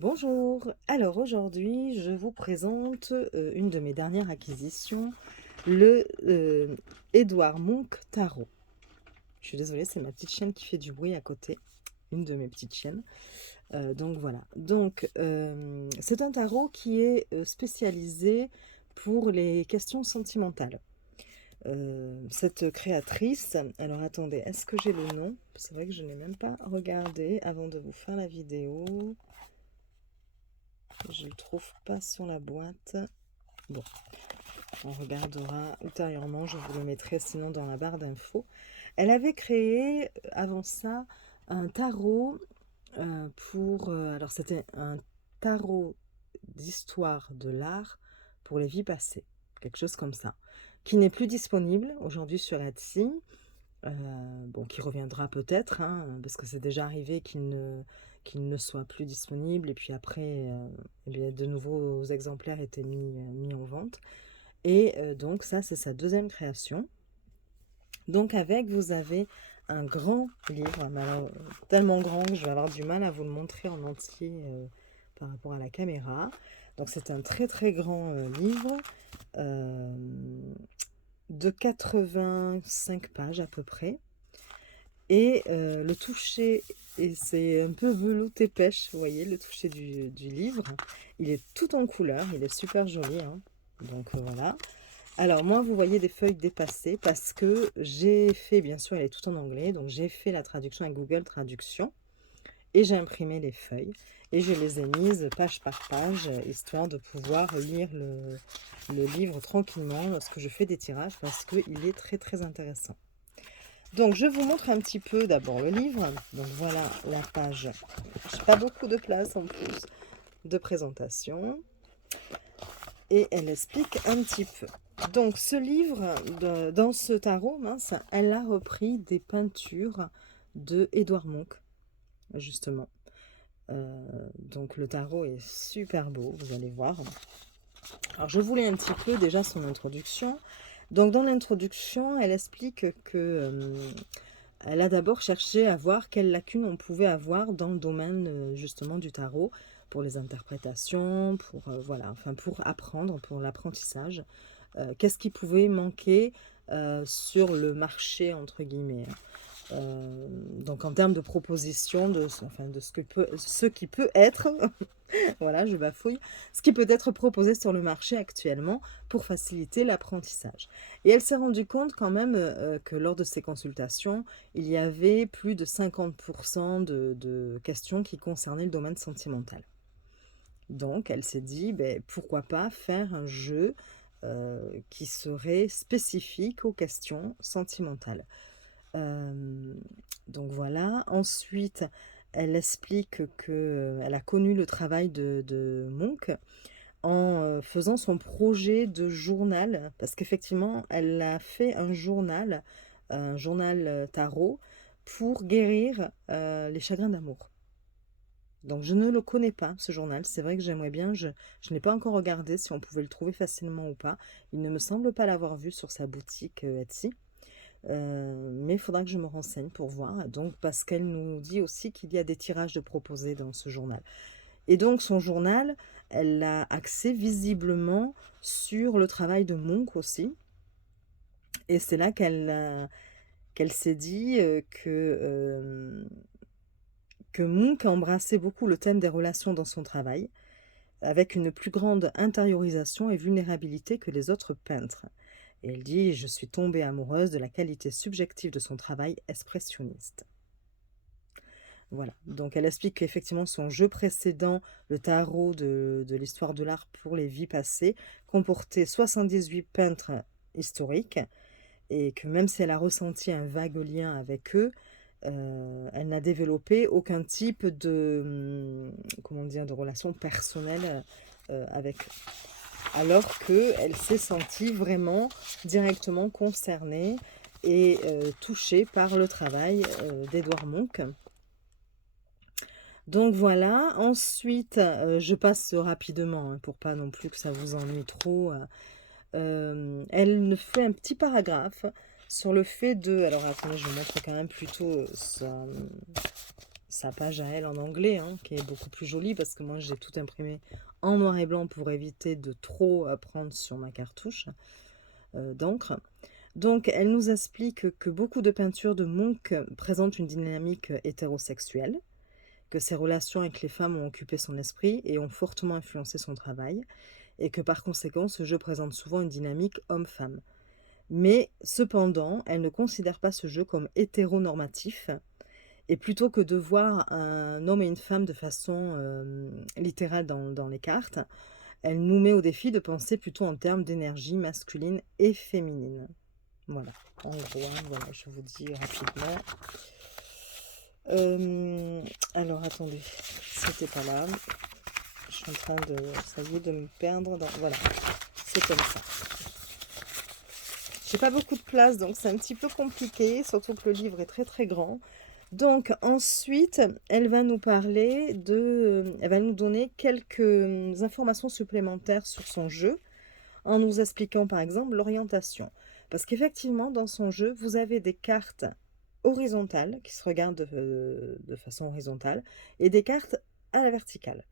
Bonjour, alors aujourd'hui je vous présente une de mes dernières acquisitions, le Édouard Munch Tarot. Je suis désolée, c'est ma petite chienne qui fait du bruit à côté, une de mes petites chiennes. Donc voilà, c'est un tarot qui est spécialisé pour les questions sentimentales. Cette créatrice, alors attendez, est-ce que j'ai le nom? C'est vrai que je n'ai même pas regardé avant de vous faire la vidéo. Je ne le trouve pas sur la boîte. Bon, on regardera ultérieurement. Je vous le mettrai sinon dans la barre d'infos. Elle avait créé avant ça un tarot alors c'était un tarot d'histoire de l'art pour les vies passées. Quelque chose comme ça. Qui n'est plus disponible aujourd'hui sur Etsy. Bon, qui reviendra peut-être, hein, parce que c'est déjà arrivé qu'il ne soit plus disponible. Et puis après, de nouveaux exemplaires étaient mis en vente. Et donc ça, c'est sa deuxième création. Donc vous avez un grand livre, mais alors, tellement grand que je vais avoir du mal à vous le montrer en entier par rapport à la caméra. Donc c'est un très très grand livre euh, de 85 pages à peu près. Et le toucher, et c'est un peu velouté pêche, vous voyez, le toucher du livre. Il est tout en couleur, il est super joli, hein. Donc voilà. Alors moi, vous voyez des feuilles dépassées parce que j'ai fait, bien sûr, elle est tout en anglais, donc j'ai fait la traduction avec Google Traduction et j'ai imprimé les feuilles et je les ai mises page par page, histoire de pouvoir lire le livre tranquillement lorsque je fais des tirages parce qu'il est très très intéressant. Donc, je vous montre un petit peu d'abord le livre. Donc, voilà la page. J'ai pas beaucoup de place en plus de présentation. Et elle explique un petit peu. Donc, ce livre, dans ce tarot, mince, elle a repris des peintures de Édouard Munch, justement. Donc, le tarot est super beau, vous allez voir. Alors, je voulais un petit peu déjà son introduction. Donc, dans l'introduction, elle explique que elle a d'abord cherché à voir quelles lacunes on pouvait avoir dans le domaine justement du tarot pour les interprétations, voilà, enfin pour apprendre, pour l'apprentissage. Qu'est-ce qui pouvait manquer sur le marché entre guillemets. Donc en termes de propositions, de ce qui peut être, voilà, je bafouille, ce qui peut être proposé sur le marché actuellement pour faciliter l'apprentissage. Et elle s'est rendue compte quand même que lors de ces consultations, il y avait plus de 50% de questions qui concernaient le domaine sentimental. Donc elle s'est dit, ben, pourquoi pas faire un jeu qui serait spécifique aux questions sentimentales. Euh, donc voilà. Ensuite, elle explique qu'elle a connu le travail de Munch en faisant son projet de journal, parce qu'effectivement, elle a fait un journal tarot, pour guérir les chagrins d'amour. Donc je ne le connais pas, ce journal. C'est vrai que j'aimerais bien, je n'ai pas encore regardé si on pouvait le trouver facilement ou pas. Il ne me semble pas l'avoir vu sur sa boutique Etsy. Mais il faudra que je me renseigne pour voir. Donc, parce qu'elle nous dit aussi qu'il y a des tirages de proposés dans ce journal. Et donc, son journal, elle l'a axé visiblement sur le travail de Munch aussi. Et c'est là qu'elle s'est dit que Munch embrassait beaucoup le thème des relations dans son travail, avec une plus grande intériorisation et vulnérabilité que les autres peintres. Et elle dit: je suis tombée amoureuse de la qualité subjective de son travail expressionniste. Voilà, donc elle explique qu'effectivement son jeu précédent, le tarot de l'histoire de l'art pour les vies passées, comportait 78 peintres historiques, et que même si elle a ressenti un vague lien avec eux, elle n'a développé aucun type comment dire, de relation personnelle avec eux. Alors qu'elle s'est sentie vraiment directement concernée et touchée par le travail d'Édouard Munch. Donc voilà, ensuite, je passe rapidement, hein, pour pas non plus que ça vous ennuie trop. Elle me fait un petit paragraphe sur le fait de... Alors attendez, je vous montre quand même plutôt sa page à elle en anglais, hein, qui est beaucoup plus jolie parce que moi j'ai tout imprimé en noir et blanc pour éviter de trop prendre sur ma cartouche d'encre. Donc elle nous explique que beaucoup de peintures de Munch présentent une dynamique hétérosexuelle, que ses relations avec les femmes ont occupé son esprit et ont fortement influencé son travail, et que par conséquent ce jeu présente souvent une dynamique homme-femme. Mais cependant, elle ne considère pas ce jeu comme hétéronormatif, et plutôt que de voir un homme et une femme de façon littérale dans les cartes, elle nous met au défi de penser plutôt en termes d'énergie masculine et féminine. Voilà, en gros, hein, voilà, je vous dis rapidement. Alors, attendez, c'était pas là. Je suis en train de, ça y est, de me perdre dans... Voilà, c'est comme ça. J'ai pas beaucoup de place, donc c'est un petit peu compliqué, surtout que le livre est très très grand. Donc ensuite, elle va nous parler de... Elle va nous donner quelques informations supplémentaires sur son jeu, en nous expliquant par exemple l'orientation. Parce qu'effectivement, dans son jeu, vous avez des cartes horizontales, qui se regardent de façon horizontale, et des cartes à la verticale.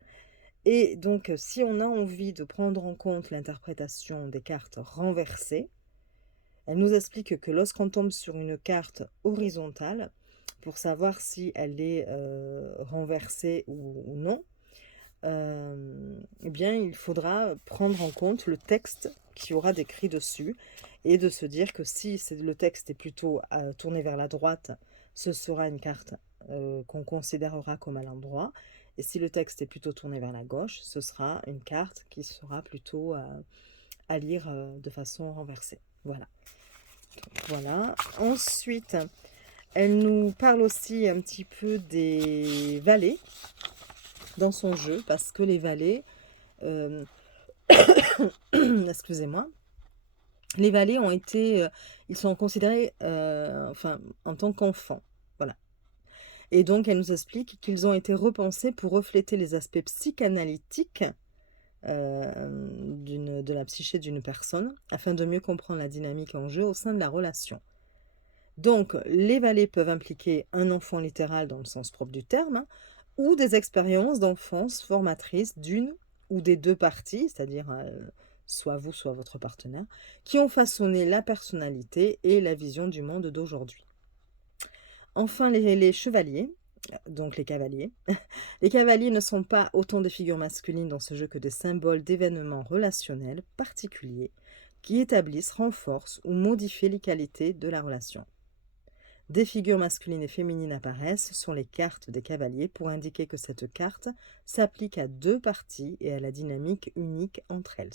Et donc, si on a envie de prendre en compte l'interprétation des cartes renversées, elle nous explique que lorsqu'on tombe sur une carte horizontale, pour savoir si elle est renversée ou non, eh bien, il faudra prendre en compte le texte qui aura décrit dessus et de se dire que si le texte est plutôt tourné vers la droite, ce sera une carte qu'on considérera comme à l'endroit. Et si le texte est plutôt tourné vers la gauche, ce sera une carte qui sera plutôt à lire de façon renversée. Voilà. Voilà. Ensuite, elle nous parle aussi un petit peu des valets dans son jeu, parce que les valets, excusez-moi, les valets ont été, ils sont considérés enfin, en tant qu'enfants. Voilà. Et donc, elle nous explique qu'ils ont été repensés pour refléter les aspects psychanalytiques de la psyché d'une personne, afin de mieux comprendre la dynamique en jeu au sein de la relation. Donc, les valets peuvent impliquer un enfant littéral dans le sens propre du terme, hein, ou des expériences d'enfance formatrices d'une ou des deux parties, c'est-à-dire soit vous, soit votre partenaire, qui ont façonné la personnalité et la vision du monde d'aujourd'hui. Enfin, les chevaliers, donc les cavaliers. Les cavaliers ne sont pas autant des figures masculines dans ce jeu que des symboles d'événements relationnels particuliers qui établissent, renforcent ou modifient les qualités de la relation. Des figures masculines et féminines apparaissent sur les cartes des cavaliers pour indiquer que cette carte s'applique à deux parties et à la dynamique unique entre elles.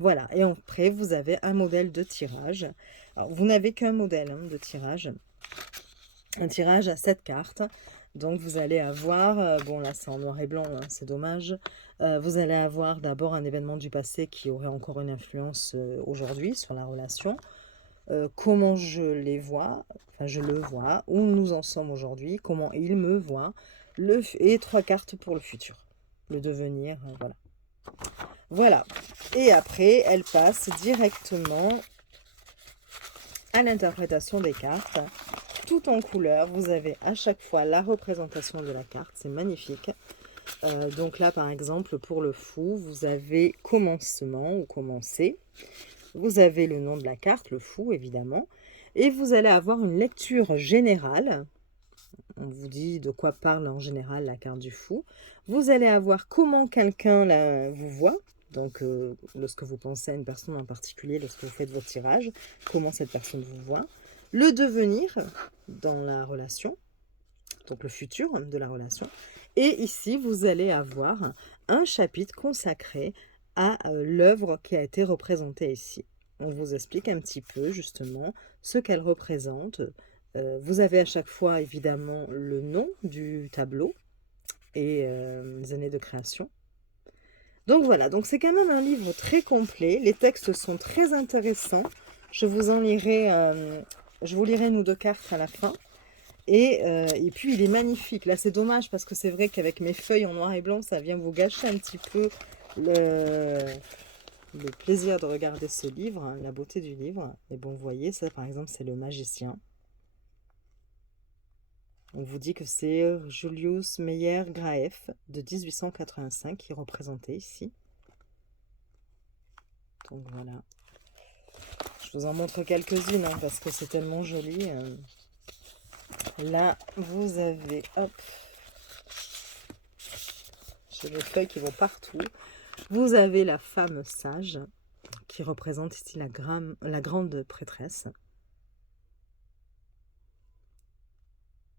Voilà, et après vous avez un modèle de tirage. Alors, vous n'avez qu'un modèle de tirage, un tirage à 7 cartes. Donc vous allez avoir, bon là c'est en noir et blanc, hein, c'est dommage, vous allez avoir d'abord un événement du passé qui aurait encore une influence aujourd'hui sur la relation. Comment je les vois, enfin je le vois, où nous en sommes aujourd'hui, comment il me voit, et 3 cartes pour le futur, le devenir, voilà. Voilà, et après elle passe directement à l'interprétation des cartes, tout en couleur. Vous avez à chaque fois la représentation de la carte, c'est magnifique. Donc là par exemple pour le fou, vous avez commencement ou commencer. Vous avez le nom de la carte, le fou évidemment, et vous allez avoir une lecture générale. On vous dit de quoi parle en général la carte du fou. Vous allez avoir comment quelqu'un vous voit, donc lorsque vous pensez à une personne en particulier, lorsque vous faites votre tirage, comment cette personne vous voit. Le devenir dans la relation, donc le futur de la relation. Et ici, vous allez avoir un chapitre consacré à l'œuvre qui a été représentée ici. On vous explique un petit peu justement ce qu'elle représente. Vous avez à chaque fois évidemment le nom du tableau et les années de création. Donc voilà, donc c'est quand même un livre très complet. Les textes sont très intéressants. Je vous en lirai, je vous lirai une ou deux cartes à la fin. Et puis il est magnifique. Là c'est dommage parce que c'est vrai qu'avec mes feuilles en noir et blanc, ça vient vous gâcher un petit peu le plaisir de regarder ce livre, hein, la beauté du livre. Et bon, vous voyez, ça par exemple, c'est le magicien. On vous dit que c'est Julius Meyer Graef de 1885 qui est représenté ici. Donc voilà. Je vous en montre quelques-unes hein, parce que c'est tellement joli. Là, vous avez, hop, j'ai les feuilles qui vont partout. Vous avez la femme sage qui représente ici la grande prêtresse.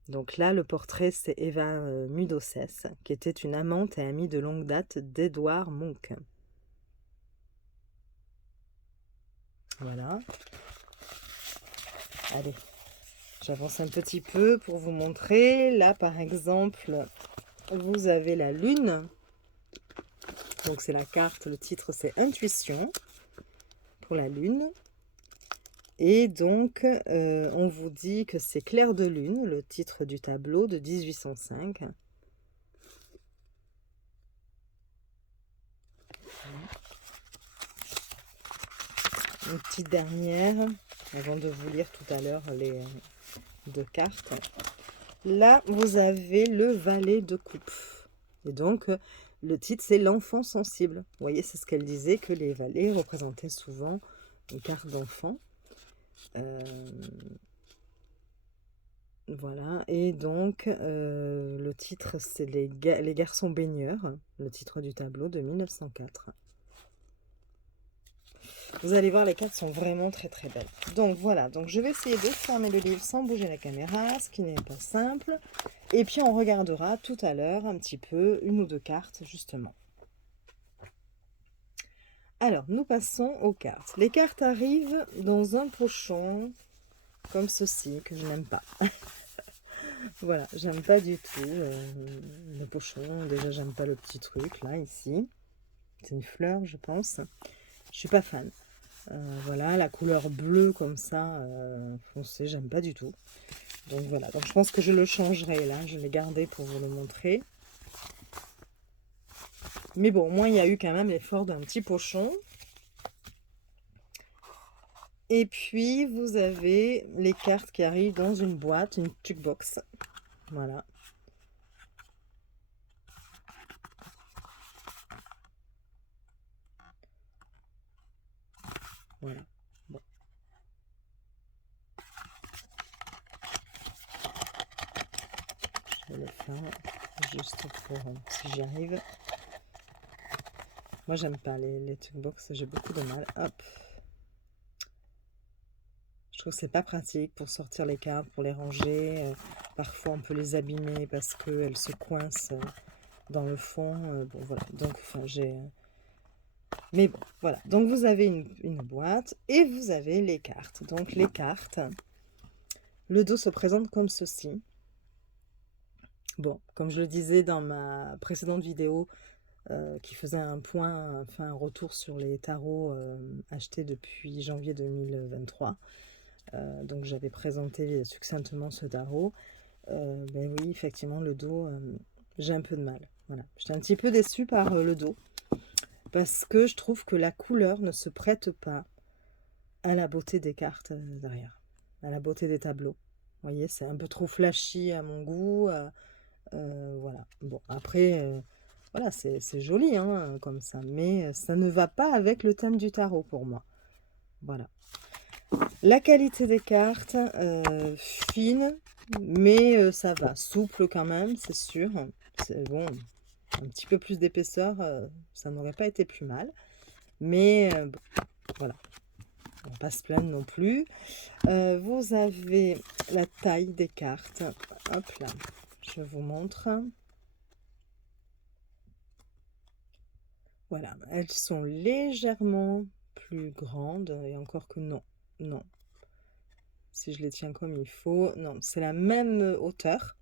Donc là, le portrait, c'est Eva Mudocès, qui était une amante et amie de longue date d'Edouard Munch. Voilà. Allez, j'avance un petit peu pour vous montrer. Là, par exemple, vous avez la lune. Donc c'est la carte, le titre c'est Intuition pour la lune. Et donc, on vous dit que c'est Clair de lune, le titre du tableau de 1805. Une petite dernière, avant de vous lire tout à l'heure les deux cartes. Là, vous avez le valet de coupe. Et donc, le titre, c'est l'enfant sensible. Vous voyez, c'est ce qu'elle disait, que les valets représentaient souvent une carte d'enfant. Voilà, et donc le titre c'est les garçons baigneurs, le titre du tableau de 1904. Vous allez voir, les cartes sont vraiment très très belles. Donc voilà, donc je vais essayer de fermer le livre sans bouger la caméra, ce qui n'est pas simple. Et puis on regardera tout à l'heure un petit peu une ou deux cartes justement. Alors, nous passons aux cartes. Les cartes arrivent dans un pochon comme ceci, que je n'aime pas. Voilà, j'aime pas du tout le pochon. Déjà, j'aime pas le petit truc, là, ici. C'est une fleur, je pense. Je suis pas fan. Voilà, la couleur bleue comme ça, foncé, j'aime pas du tout. Donc voilà, donc je pense que je le changerai, là. Je l'ai gardé pour vous le montrer. Mais bon, au moins, il y a eu quand même l'effort d'un petit pochon. Et puis, vous avez les cartes qui arrivent dans une boîte, une jukebox. Voilà. Voilà. Bon. Je vais le faire juste pour si j'y arrive. Moi, j'aime pas les jukebox, j'ai beaucoup de mal. Hop. Je trouve que c'est pas pratique pour sortir les cartes, pour les ranger. Parfois, on peut les abîmer parce qu'elles se coincent dans le fond. Bon, voilà. Donc, enfin, j'ai... Mais bon, voilà. Donc, vous avez une boîte et vous avez les cartes. Donc, les cartes, le dos se présente comme ceci. Bon, comme je le disais dans ma précédente vidéo, qui faisait un point, enfin un retour sur les tarots achetés depuis janvier 2023. Donc j'avais présenté succinctement ce tarot. Ben oui, effectivement, le dos, j'ai un peu de mal. Voilà. J'étais un petit peu déçue par le dos, parce que je trouve que la couleur ne se prête pas à la beauté des cartes derrière, à la beauté des tableaux. Vous voyez, c'est un peu trop flashy à mon goût. Voilà. Bon, après, voilà, c'est joli hein, comme ça, mais ça ne va pas avec le thème du tarot pour moi. Voilà. La qualité des cartes, fine, mais ça va. Souple quand même, c'est sûr. C'est bon, un petit peu plus d'épaisseur, ça n'aurait pas été plus mal. Mais bon, voilà, on va pas se plaindre non plus. Vous avez la taille des cartes. Hop là, je vous montre. Voilà, elles sont légèrement plus grandes, et encore que non, non. Si je les tiens comme il faut, non, c'est la même hauteur.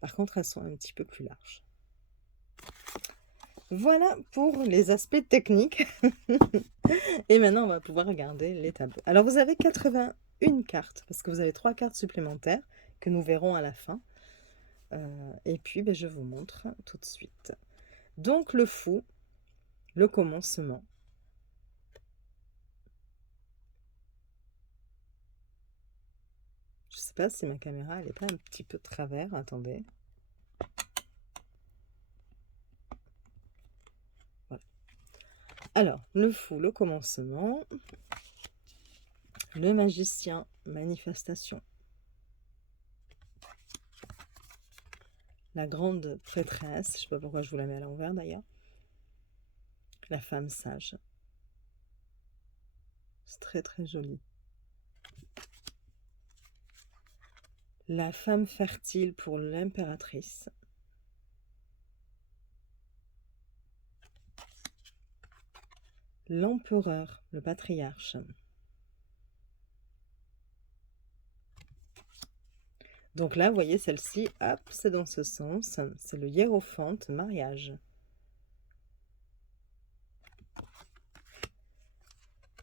Par contre, elles sont un petit peu plus larges. Voilà pour les aspects techniques. Et maintenant, on va pouvoir regarder les tableaux. Alors, vous avez 81 cartes, parce que vous avez 3 cartes supplémentaires que nous verrons à la fin. Et puis, ben, je vous montre tout de suite. Donc, le fou, le commencement. Je sais pas si ma caméra, elle est pas un petit peu de travers. Attendez. Voilà. Alors, le fou, le commencement. Le magicien, manifestation. La grande prêtresse, je sais pas pourquoi je vous la mets à l'envers d'ailleurs. La femme sage. C'est très très joli. La femme fertile pour l'impératrice. L'empereur, le patriarche. Donc là, vous voyez, celle-ci, hop, c'est dans ce sens. C'est le hiérophante, mariage.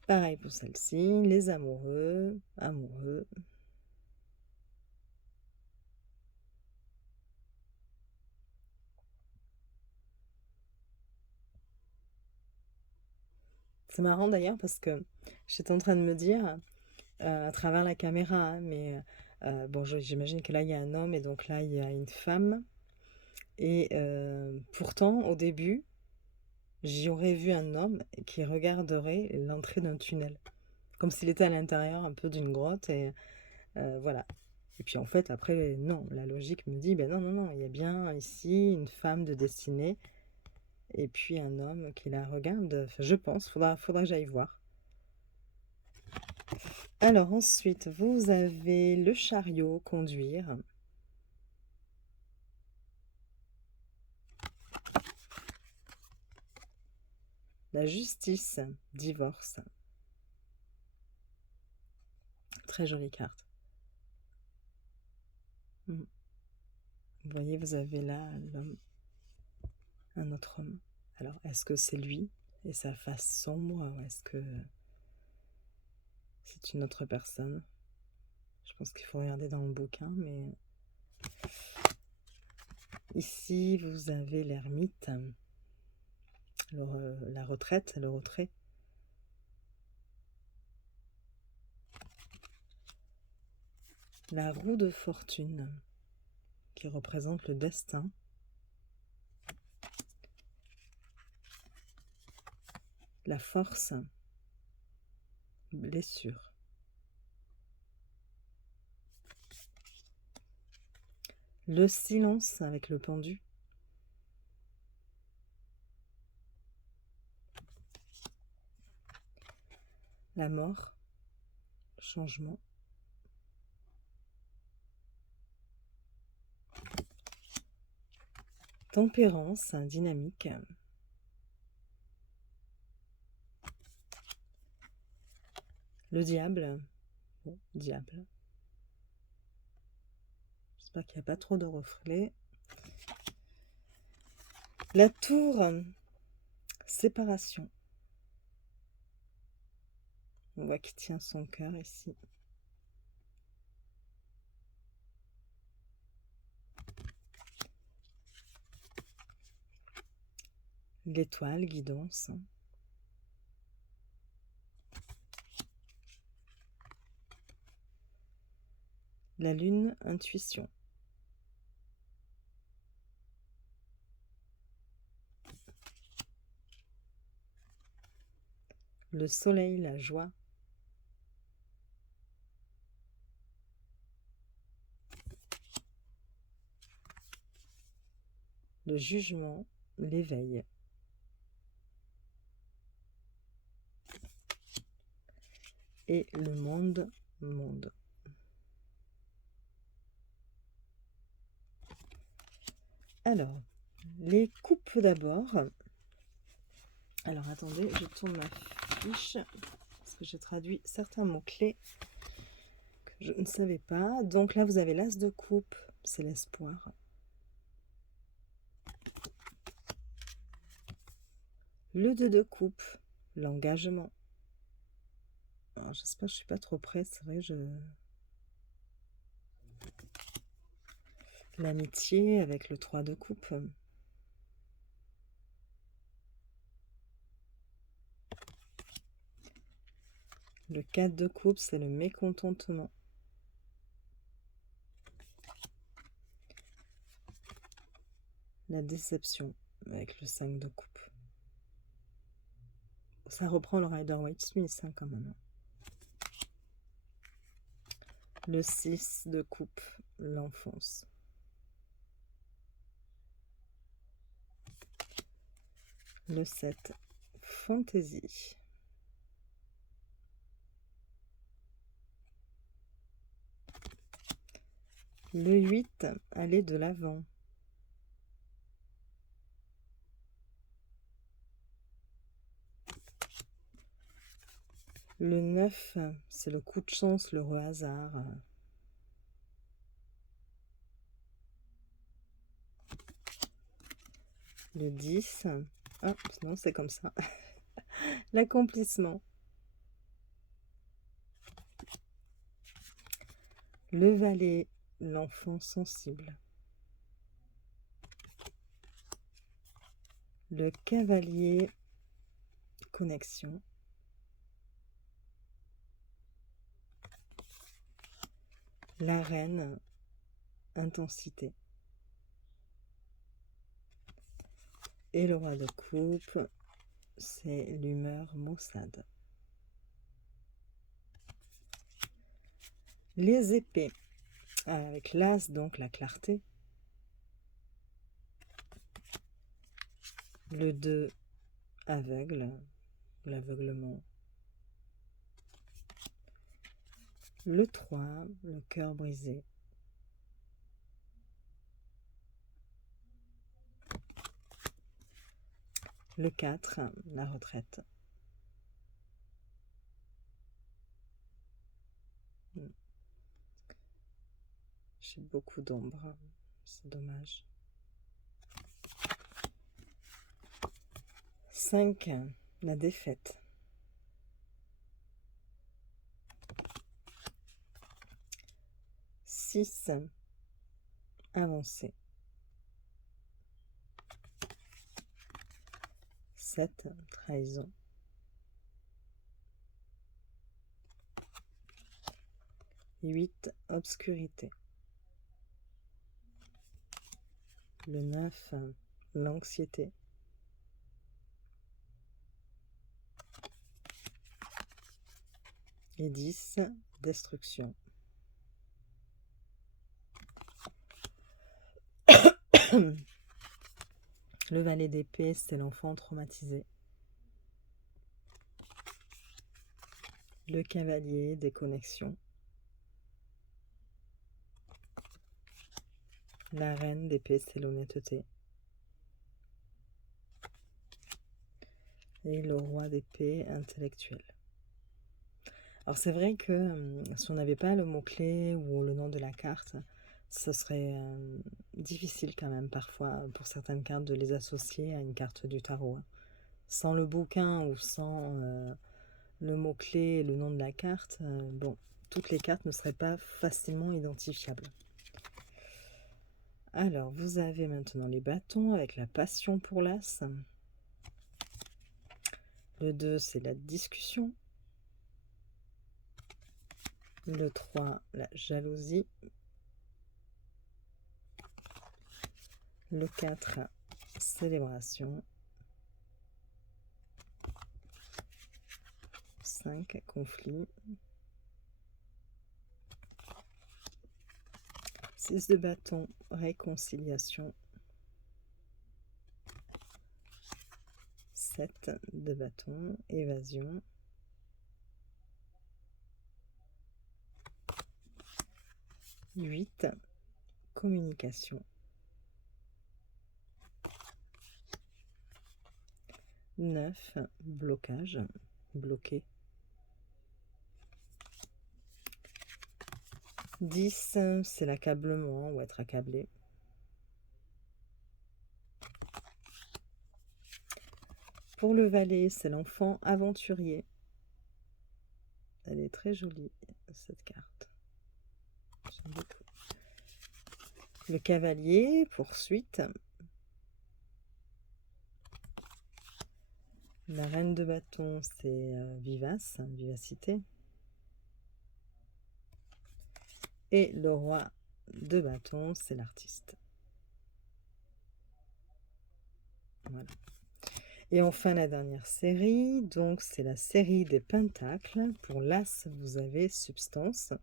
Pareil pour celle-ci, les amoureux, amoureux. C'est marrant d'ailleurs parce que j'étais en train de me dire, à travers la caméra, hein, mais bon, j'imagine que là, il y a un homme et donc là, il y a une femme. Et pourtant, au début, j'y aurais vu un homme qui regarderait l'entrée d'un tunnel, comme s'il était à l'intérieur un peu d'une grotte et voilà. Et puis en fait, après, non, la logique me dit, ben non, non, non, il y a bien ici une femme de destinée et puis un homme qui la regarde. Enfin, je pense, faudra que j'aille voir. Alors ensuite, vous avez le chariot, conduire. La justice, divorce. Très jolie carte. Vous voyez, vous avez là l'homme, un autre homme. Alors, est-ce que c'est lui et sa face sombre ou est-ce que c'est une autre personne? Je pense qu'il faut regarder dans le bouquin, mais ici, vous avez l'ermite, la retraite, le retrait. La roue de fortune, qui représente le destin. La force, blessure. Le silence avec le pendu. La mort, changement. Tempérance, dynamique. Le diable. Bon, diable. J'espère qu'il n'y a pas trop de reflets. La tour, séparation. On voit qu'il tient son cœur ici. L'étoile, guidance. La lune, intuition. Le soleil, la joie. Le jugement, l'éveil. Et le monde, monde. Alors, les coupes d'abord. Alors, attendez, je tourne ma fiche, parce que j'ai traduit certains mots-clés que je ne savais pas. Donc là, vous avez l'as de coupe, c'est l'espoir. Le 2 de coupe, l'engagement. Alors, j'espère que je ne suis pas trop près, c'est vrai, l'amitié avec le 3 de coupe. Le 4 de coupe, c'est le mécontentement. la déception avec le 5 de coupe. Ça reprend le Rider-Waite-Smith hein, quand même. Le 6 de coupe, l'enfance. Le 7, fantaisie. Le 8, aller de l'avant. Le 9, c'est le coup de chance, le hasard. Le 10, ah, non, c'est comme ça. L'accomplissement. Le valet, l'enfant sensible. Le cavalier, connexion. La reine, intensité. Et le roi de coupe, c'est l'humeur maussade. Les épées, avec l'as, donc la clarté. Le 2, aveugle, l'aveuglement. Le 3, le cœur brisé. Le 4, la retraite. J'ai beaucoup d'ombre, c'est dommage. 5, la défaite. 6, avancer. 7, trahison. 8, obscurité. Le 9, l'anxiété. Et 10, destruction. Le valet d'épée, c'est l'enfant traumatisé. Le cavalier, déconnexion. La reine d'épée, c'est l'honnêteté. Et le roi d'épée, intellectuel. Alors c'est vrai que si on n'avait pas le mot-clé ou le nom de la carte, ce serait difficile quand même parfois pour certaines cartes de les associer à une carte du tarot. Sans le bouquin ou sans le mot-clé et le nom de la carte, bon, toutes les cartes ne seraient pas facilement identifiables. Alors, vous avez maintenant les bâtons avec la passion pour l'as. Le 2, c'est la discussion. Le 3, la jalousie. Le 4, célébration. 5, conflit. 6 de bâton, réconciliation. 7 de bâton, évasion. 8, communication. 9, blocage, bloqué. 10, c'est l'accablement ou être accablé. Pour le valet, c'est l'enfant aventurier. Elle est très jolie, cette carte. J'aime beaucoup. Le cavalier, poursuite. La reine de bâton, c'est vivace, vivacité. Et le roi de bâton, c'est l'artiste. Voilà. Et enfin, la dernière série, donc c'est la série des pentacles. Pour l'As, vous avez substance.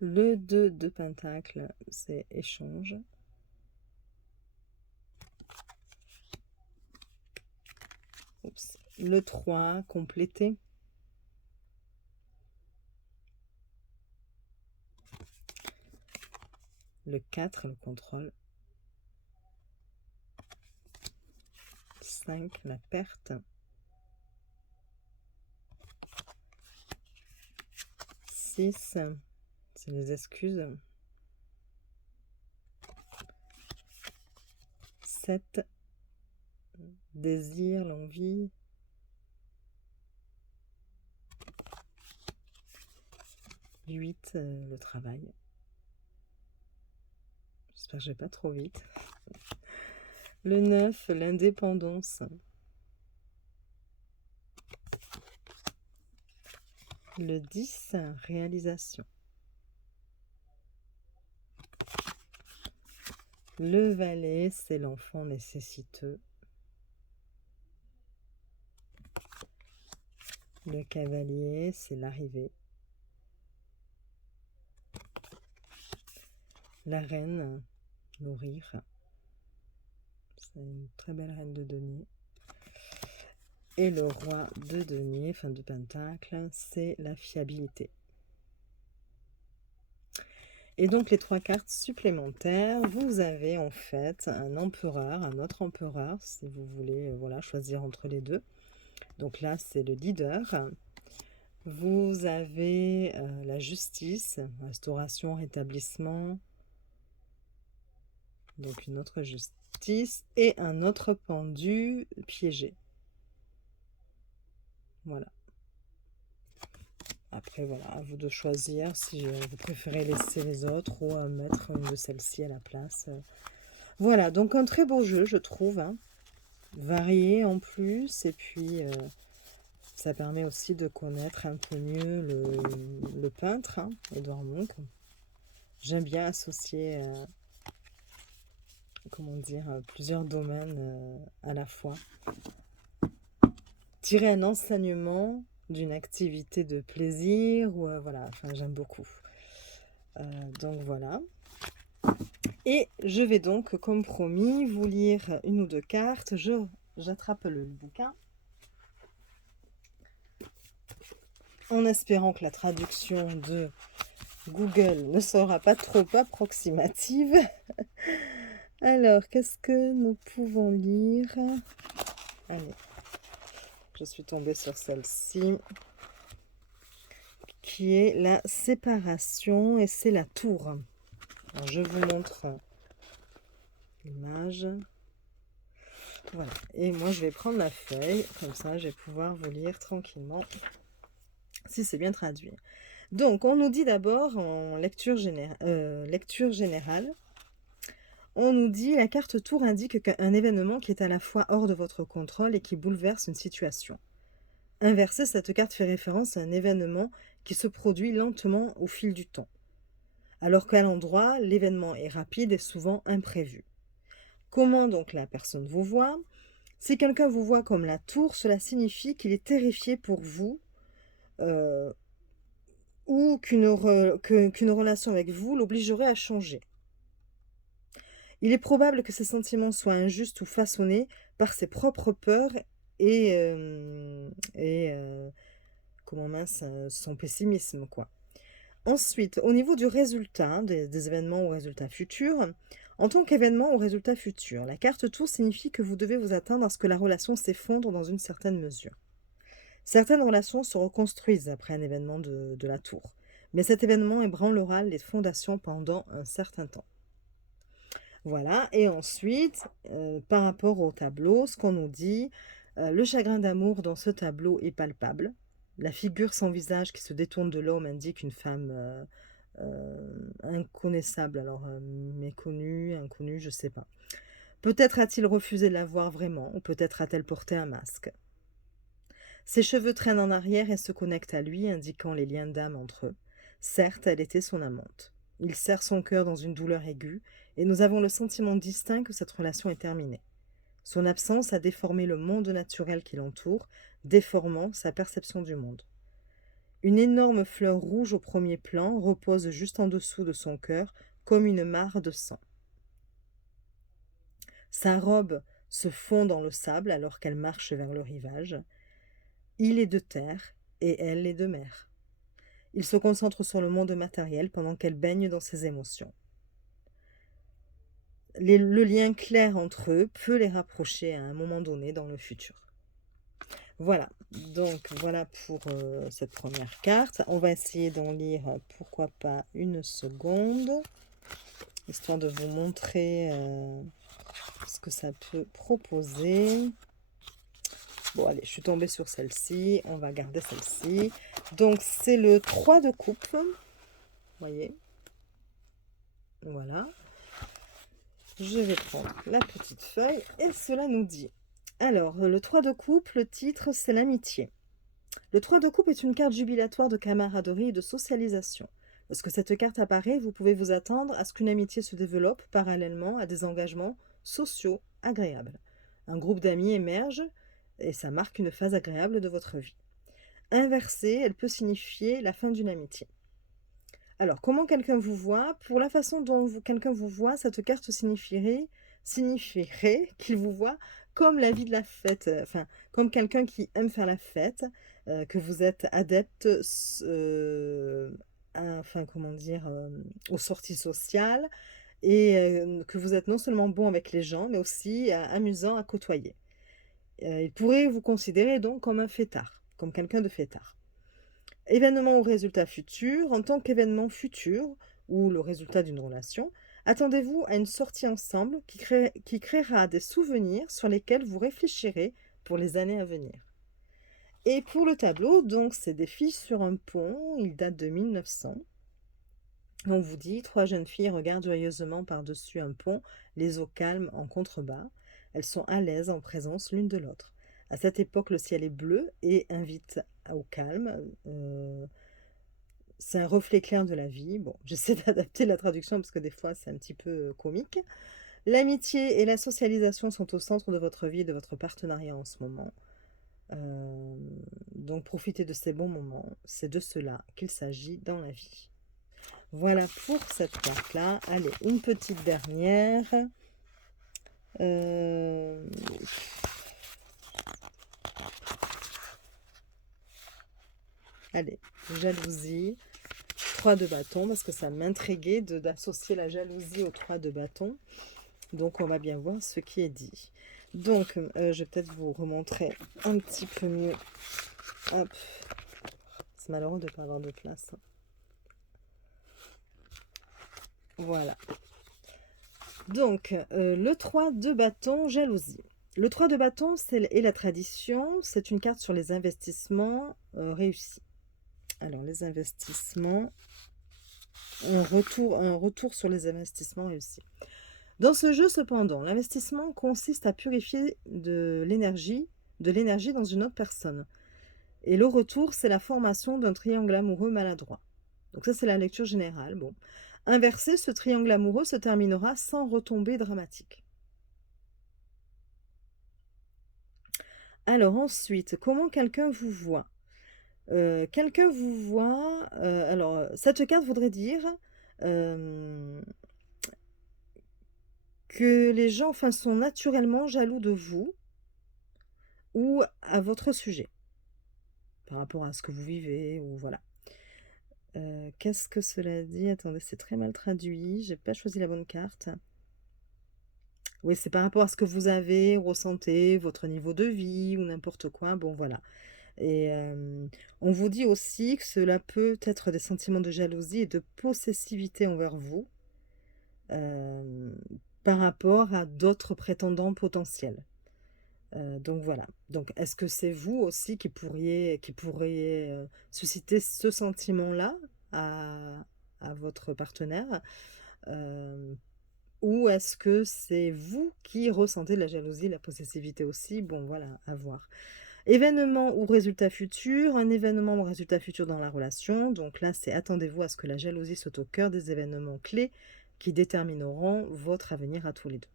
Le 2 de pentacle, c'est échange. Oups. Le 3, complété. Le 4, le contrôle. 5, la perte. 6, c'est les excuses. 7, désir, l'envie. 8, le travail. J'espère que je vais pas trop vite. Le 9, l'indépendance. Le 10, réalisation. Le valet, c'est l'enfant nécessiteux. Le cavalier, c'est l'arrivée. La reine, nourrir. C'est une très belle reine de denier. Et le roi de denier, enfin de pentacle, c'est la fiabilité. Et donc les 3 cartes supplémentaires, vous avez en fait un empereur, un autre empereur, si vous voulez voilà, choisir entre les deux. Donc là, c'est le leader. Vous avez la justice, restauration, rétablissement. Donc une autre justice et un autre pendu piégé. Voilà. Après, voilà, à vous de choisir si vous préférez laisser les autres ou mettre une de celles-ci à la place. Voilà, donc un très beau jeu, je trouve. Hein. Varié en plus, et puis ça permet aussi de connaître un peu mieux le peintre, hein, Édouard Munch. J'aime bien associer, comment dire, plusieurs domaines à la fois. Tirer un enseignement d'une activité de plaisir, ou voilà, enfin j'aime beaucoup. Donc voilà. Et je vais donc, comme promis, vous lire une ou deux cartes. J'attrape le bouquin. En espérant que la traduction de Google ne sera pas trop approximative. Alors, qu'est-ce que nous pouvons lire? Allez, je suis tombée sur celle-ci, qui est la séparation, et c'est la tour. Alors, je vous montre l'image. Voilà, et moi je vais prendre la feuille, comme ça je vais pouvoir vous lire tranquillement, si c'est bien traduit. Donc, on nous dit d'abord en lecture générale, on nous dit la carte tour indique un événement qui est à la fois hors de votre contrôle et qui bouleverse une situation. Inversée, cette carte fait référence à un événement qui se produit lentement au fil du temps. Alors qu'à l'endroit, l'événement est rapide et souvent imprévu. Comment donc la personne vous voit? Si quelqu'un vous voit comme la tour, cela signifie qu'il est terrifié pour vous ou qu'une relation avec vous l'obligerait à changer. Il est probable que ses sentiments soient injustes ou façonnés par ses propres peurs et son pessimisme, quoi. Ensuite, au niveau du résultat, des événements ou résultats futurs, en tant qu'événement ou résultat futur, la carte tour signifie que vous devez vous attendre à ce que la relation s'effondre dans une certaine mesure. Certaines relations se reconstruisent après un événement de la tour, mais cet événement ébranlera les fondations pendant un certain temps. Voilà, et ensuite, par rapport au tableau, ce qu'on nous dit, le chagrin d'amour dans ce tableau est palpable. La figure sans visage qui se détourne de l'homme indique une femme inconnaissable, alors méconnue, inconnue, je ne sais pas. Peut-être a-t-il refusé de la voir vraiment, ou peut-être a-t-elle porté un masque. Ses cheveux traînent en arrière et se connectent à lui, indiquant les liens d'âme entre eux. Certes, elle était son amante. Il serre son cœur dans une douleur aiguë, et nous avons le sentiment distinct que cette relation est terminée. Son absence a déformé le monde naturel qui l'entoure, déformant sa perception du monde. Une énorme fleur rouge au premier plan repose juste en dessous de son cœur, comme une mare de sang. Sa robe se fond dans le sable alors qu'elle marche vers le rivage. Il est de terre et elle est de mer. Il se concentre sur le monde matériel pendant qu'elle baigne dans ses émotions. Le lien clair entre eux peut les rapprocher à un moment donné dans le futur. Voilà, donc voilà pour cette première carte. On va essayer d'en lire, pourquoi pas, une seconde, histoire de vous montrer ce que ça peut proposer. Bon, allez, je suis tombée sur celle-ci. On va garder celle-ci. Donc, c'est le 3 de coupe. Vous voyez. Voilà. Je vais prendre la petite feuille et cela nous dit. Alors, le 3 de coupe, le titre, c'est l'amitié. Le 3 de coupe est une carte jubilatoire de camaraderie et de socialisation. Lorsque cette carte apparaît, vous pouvez vous attendre à ce qu'une amitié se développe parallèlement à des engagements sociaux agréables. Un groupe d'amis émerge et ça marque une phase agréable de votre vie. Inversée, elle peut signifier la fin d'une amitié. Alors, comment quelqu'un vous voit? Pour la façon dont quelqu'un vous voit, cette carte signifierait qu'il vous voit comme la vie de la fête, enfin, comme quelqu'un qui aime faire la fête, que vous êtes adepte, enfin, comment dire, aux sorties sociales, et que vous êtes non seulement bon avec les gens, mais aussi amusant à côtoyer. Il pourrait vous considérer donc comme un fêtard, comme quelqu'un de fêtard. Événement ou résultat futur, en tant qu'événement futur ou le résultat d'une relation, attendez-vous à une sortie ensemble qui créera des souvenirs sur lesquels vous réfléchirez pour les années à venir. Et pour le tableau, donc c'est des filles sur un pont, il date de 1900. On vous dit, 3 jeunes filles regardent joyeusement par-dessus un pont, les eaux calmes en contrebas. Elles sont à l'aise en présence l'une de l'autre. À cette époque, le ciel est bleu et invite au calme. C'est un reflet clair de la vie. Bon, j'essaie d'adapter la traduction parce que des fois, c'est un petit peu comique. L'amitié et la socialisation sont au centre de votre vie et de votre partenariat en ce moment. Donc, profitez de ces bons moments. C'est de cela qu'il s'agit dans la vie. Voilà pour cette carte-là. Allez, une petite dernière. Allez, jalousie. 3 de bâton, parce que ça m'intriguait d'associer la jalousie aux 3 de bâton. Donc, on va bien voir ce qui est dit. Donc, je vais peut-être vous remontrer un petit peu mieux. Hop. C'est malheureux de ne pas avoir de place. Voilà. Donc, le 3 de bâton, jalousie. Le 3 de bâton est la tradition. C'est une carte sur les investissements réussis. Alors, les investissements, un retour sur les investissements réussis. Dans ce jeu, cependant, l'investissement consiste à purifier de l'énergie dans une autre personne. Et le retour, c'est la formation d'un triangle amoureux maladroit. Donc ça, c'est la lecture générale. Bon. Inversé, ce triangle amoureux se terminera sans retombée dramatique. Alors ensuite, comment quelqu'un vous voit? Quelqu'un vous voit... alors, cette carte voudrait dire que les gens sont naturellement jaloux de vous ou à votre sujet, par rapport à ce que vous vivez, ou voilà. Qu'est-ce que cela dit? Attendez, c'est très mal traduit, j'ai pas choisi la bonne carte. Oui, c'est par rapport à ce que vous avez, ressentez, votre niveau de vie ou n'importe quoi, bon voilà. Et on vous dit aussi que cela peut être des sentiments de jalousie et de possessivité envers vous par rapport à d'autres prétendants potentiels. Donc voilà. Donc est-ce que c'est vous aussi qui pourriez susciter ce sentiment-là à votre partenaire? Ou est-ce que c'est vous qui ressentez de la jalousie, la possessivité aussi? Bon voilà, à voir. Événement ou résultat futur, un événement ou résultat futur dans la relation. Donc là, c'est attendez-vous à ce que la jalousie soit au cœur des événements clés qui détermineront votre avenir à tous les deux.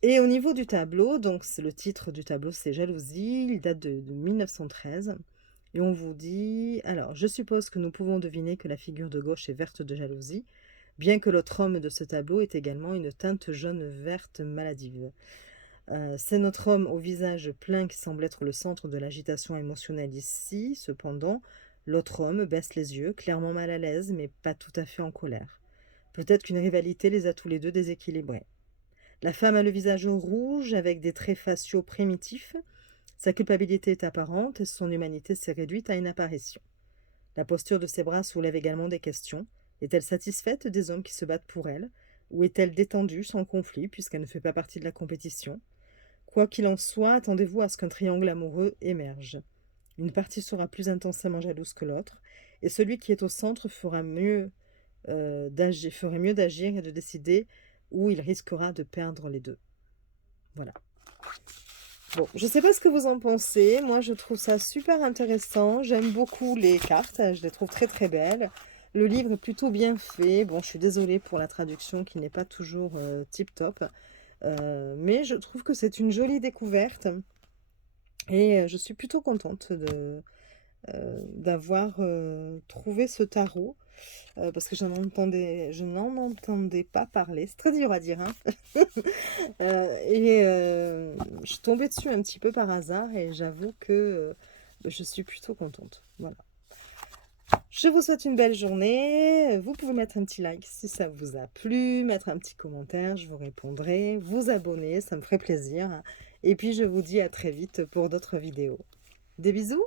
Et au niveau du tableau, donc c'est le titre du tableau, c'est Jalousie, il date de 1913. Et on vous dit, alors, je suppose que nous pouvons deviner que la figure de gauche est verte de jalousie, bien que l'autre homme de ce tableau ait également une teinte jaune verte maladive. C'est notre homme au visage plein qui semble être le centre de l'agitation émotionnelle ici. Cependant, l'autre homme baisse les yeux, clairement mal à l'aise, mais pas tout à fait en colère. Peut-être qu'une rivalité les a tous les deux déséquilibrés. La femme a le visage rouge avec des traits faciaux primitifs. Sa culpabilité est apparente et son humanité s'est réduite à une apparition. La posture de ses bras soulève également des questions. Est-elle satisfaite des hommes qui se battent pour elle? Ou est-elle détendue, sans conflit, puisqu'elle ne fait pas partie de la compétition? Quoi qu'il en soit, attendez-vous à ce qu'un triangle amoureux émerge. Une partie sera plus intensément jalouse que l'autre, et celui qui est au centre ferait mieux d'agir et de décider où il risquera de perdre les deux. Voilà. Bon, je ne sais pas ce que vous en pensez. Moi, je trouve ça super intéressant. J'aime beaucoup les cartes. Je les trouve très très belles. Le livre est plutôt bien fait. Bon, je suis désolée pour la traduction qui n'est pas toujours tip-top. Mais je trouve que c'est une jolie découverte. Et je suis plutôt contente d'avoir trouvé ce tarot. Parce que je n'en entendais pas parler. C'est très dur à dire, hein. Je suis tombée dessus un petit peu par hasard et j'avoue que je suis plutôt contente. Voilà. Je vous souhaite une belle journée. Vous pouvez mettre un petit like si ça vous a plu, mettre un petit commentaire, je vous répondrai, vous abonner, ça me ferait plaisir. Et puis je vous dis à très vite pour d'autres vidéos. Des bisous!